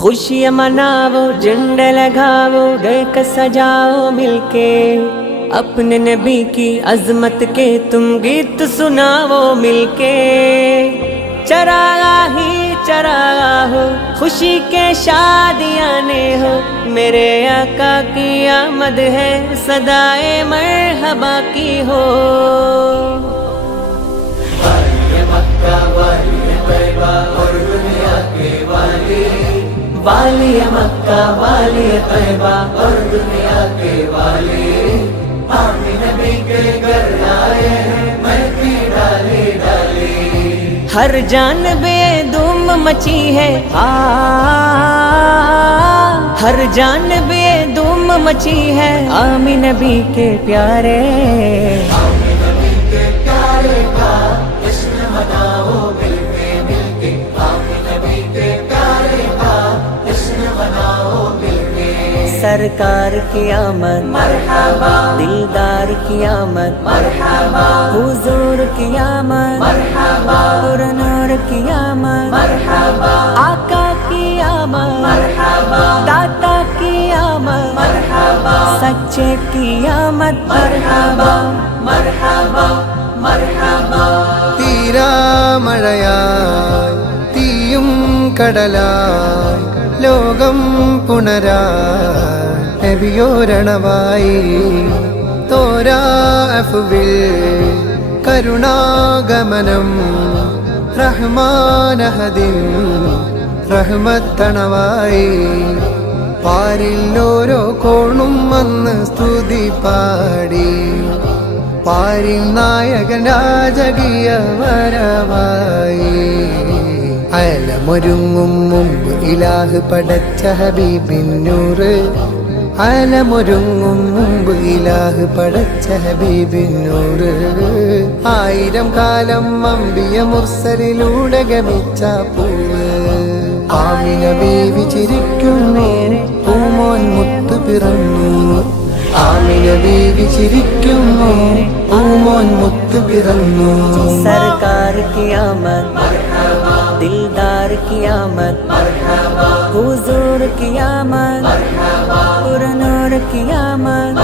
خوشیاں مناؤ، جھنڈے لگاؤ، گھر کا سجاؤ مل کے، اپنے نبی کی عظمت کے تم گیت سناؤ مل کے۔ چراغا ہی چراغا ہو، خوشی کے شادیاں ہو، میرے آقا کی آمد ہے، صدائے مرحبا کی ہو۔ والی مکہ والی طیبہ اور دنیا کے والی، والی مکہ والی طیبہ اور دنیا کے والی، آمین نبی کے گھر آئے ہیں مہدی ڈالی ڈالی۔ ہر جانب دھوم مچی ہے، ہر جانب دھوم مچی ہے، آمین نبی کے پیارے، آمین نبی کے پیارے کا جشن مناؤ مل کے مل کے، آمین نبی کے پیارے کا جشن مناؤ مل کے۔ سرکار کی آمد مرحبا، دلدار کی آمد مرحبا، حضور کی آمد مرحبا، پر نور کی آمد مرحبا، آقا کی آمد مرحبا، داتا کی آمد مرحبا، سچے کی آمد مرحبا، مرحبا، مرحبا۔ തീരാമഴയായി തീയും കടലായി ലോകം പുണരായി നബിയോരണവായി തോരാഫുവിൽ കരുണാഗമനം റഹ്മാനഹദിൻ റഹ്മത്തണവായി പാരിൽ ഓരോ കോണും വന്ന് സ്തുതി പാടി പാരിൻ നായകൻ രാജകീയ വരവായി അലമൊരുങ്ങും മുമ്പ് ഇലാഹ് പടച്ച ഹബീബിന്നൂറ് അലമൊരുങ്ങും മുമ്പ് ഇലാഹ് പടച്ച ഹബീബിന്നൂറ് ആയിരം കാലം അമ്പിയ മുർസലിലൂടെ ഗമിച്ച പൂവ് ആമിന ബീവി ചിരിക്കും നേരെ പൂമോൻ മുത്ത് പിറന്നു ആമിന ബീവി ചിരിക്കും നേരെ പൂമോൻ മുത്ത് പിറന്നു سرکار کی آمد دلدار کی آمد حضور کی آمد پر نور کی آمد